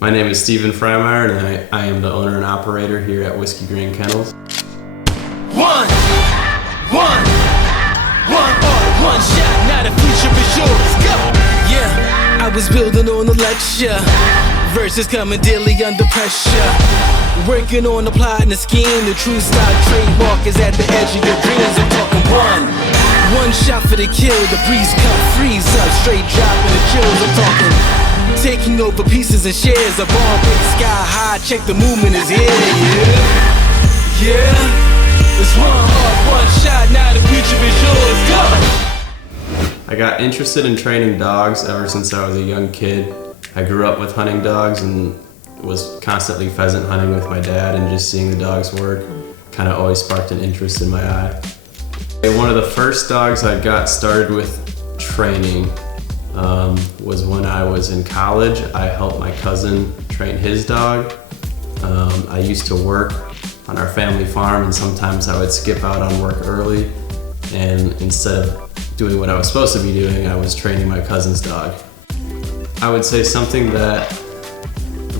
My name is Stephen Frymire, and I am the owner and operator here at Whiskey Grain Kennels. One shot, now the future is yours. Go! Yeah, I was building on a lecture. Verses coming daily under pressure. Working on the plot and the scheme. The true stock trademark is at the edge of your dreams. I'm talking one shot for the kill. The breeze cut, freeze up, straight dropping the chills. I'm talking taking over pieces and shares. A ball big sky high. Check the movement is here. Yeah. It's one heart, one shot. Now the future is yours. Go. I got interested in training dogs ever since I was a young kid. I grew up with hunting dogs and was constantly pheasant hunting with my dad, and just seeing the dogs work kind of always sparked an interest in my eye. One of the first dogs I got started with training was when I was in college. I helped my cousin train his dog. I used to work on our family farm, and sometimes I would skip out on work early, and instead of doing what I was supposed to be doing, I was training my cousin's dog. I would say something that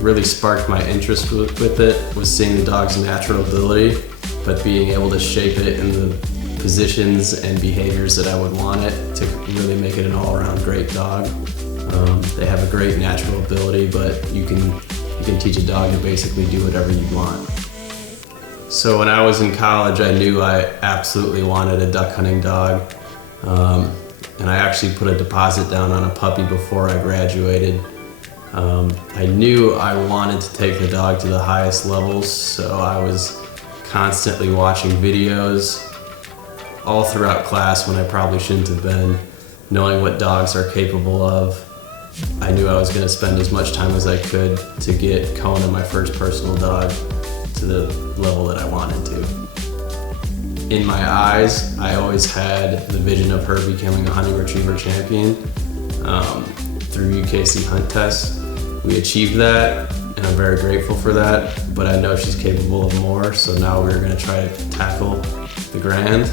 really sparked my interest with it was seeing the dog's natural ability, but being able to shape it in the positions and behaviors that I would want it to really make it an all-around great dog. They have a great natural ability, but you can teach a dog to basically do whatever you want. So when I was in college, I knew I absolutely wanted a duck hunting dog. And I actually put a deposit down on a puppy before I graduated. I knew I wanted to take the dog to the highest levels, so I was constantly watching videos all throughout class when I probably shouldn't have been, knowing what dogs are capable of. I knew I was going to spend as much time as I could to get Kona, my first personal dog, to the level that I wanted to. In my eyes, I always had the vision of her becoming a hunting retriever champion through UKC hunt tests. We achieved that, and I'm very grateful for that, but I know she's capable of more, so now we're gonna try to tackle the Grand.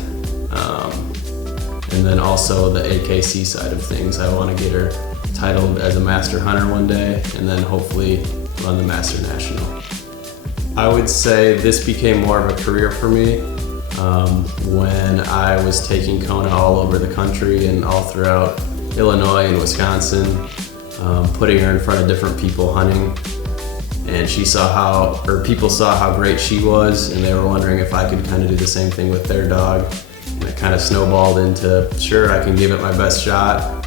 And then also the AKC side of things. I wanna get her titled as a master hunter one day, and then hopefully run the Master National. I would say this became more of a career for me when I was taking Kona all over the country and all throughout Illinois and Wisconsin, putting her in front of different people hunting, and people saw how great she was, and they were wondering if I could kind of do the same thing with their dog, and it kind of snowballed into, sure, I can give it my best shot.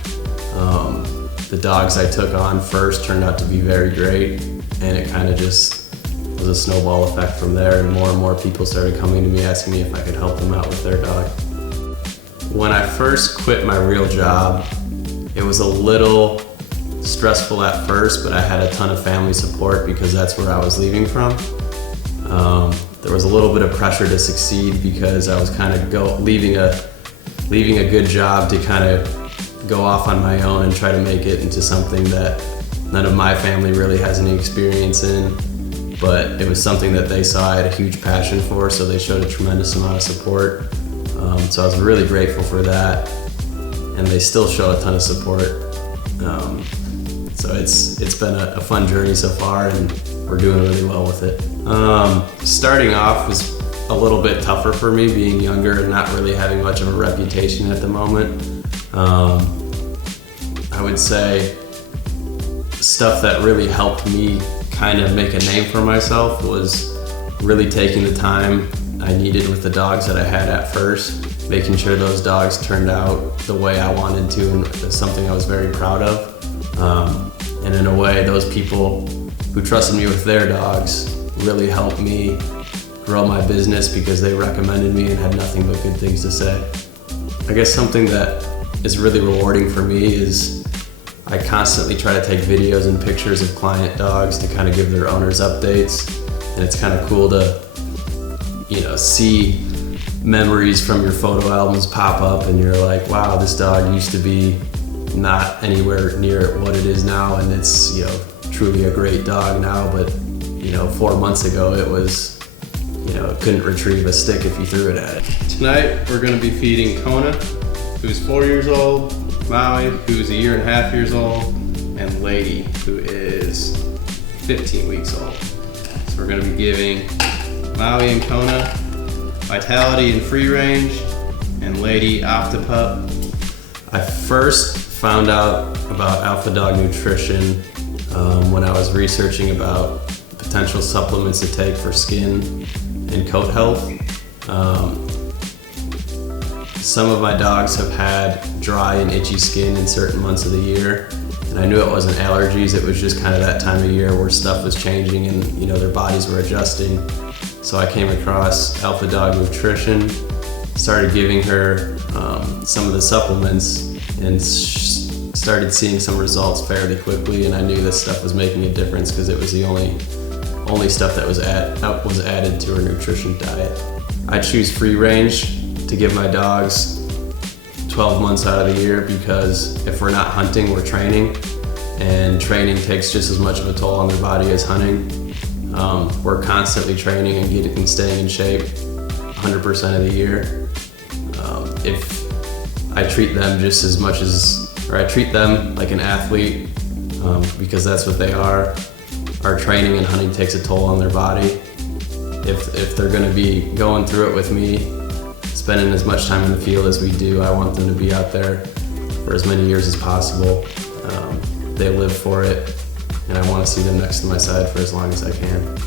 The dogs I took on first turned out to be very great, and it kind of just was a snowball effect from there, and more people started coming to me asking me if I could help them out with their dog. When I first quit my real job, it was a little stressful at first, but I had a ton of family support because that's where I was leaving from. There was a little bit of pressure to succeed because I was kind of leaving a good job to kind of go off on my own and try to make it into something that none of my family really has any experience in. But it was something that they saw I had a huge passion for, so they showed a tremendous amount of support. So I was really grateful for that, and they still show a ton of support. So it's been a fun journey so far, and we're doing really well with it. Starting off was a little bit tougher for me, being younger and not really having much of a reputation at the moment. I would say stuff that really helped me kind of make a name for myself was really taking the time I needed with the dogs that I had at first, making sure those dogs turned out the way I wanted to, and that's something I was very proud of. And in a way, those people who trusted me with their dogs really helped me grow my business because they recommended me and had nothing but good things to say. I guess something that is really rewarding for me is I constantly try to take videos and pictures of client dogs to kind of give their owners updates, and it's kind of cool to, see memories from your photo albums pop up, and you're like, wow, this dog used to be not anywhere near what it is now, and it's truly a great dog now, but 4 months ago it was, it couldn't retrieve a stick if you threw it at it. Tonight we're going to be feeding Kona, who's 4 years old, Maui, who's 1.5 years old, and Lady, who is 15 weeks old. So we're gonna be giving Maui and Kona Vitality and Free Range, and Lady Octopup. I first found out about Alpha Dog nutrition when I was researching about potential supplements to take for skin and coat health. Some of my dogs have had dry and itchy skin in certain months of the year, and I knew it wasn't allergies, it was just kind of that time of year where stuff was changing and their bodies were adjusting. So I came across Alpha Dog Nutrition, started giving her some of the supplements, and started seeing some results fairly quickly, and I knew this stuff was making a difference because it was the only stuff that was added to her nutrition diet. I choose Free Range to give my dogs 12 months out of the year because if we're not hunting, we're training, and training takes just as much of a toll on their body as hunting. We're constantly training and staying in shape 100% of the year. If I treat them I treat them like an athlete because that's what they are. Our training and hunting takes a toll on their body. If they're gonna be going through it with me, spending as much time in the field as we do, I want them to be out there for as many years as possible. They live for it, and I want to see them next to my side for as long as I can.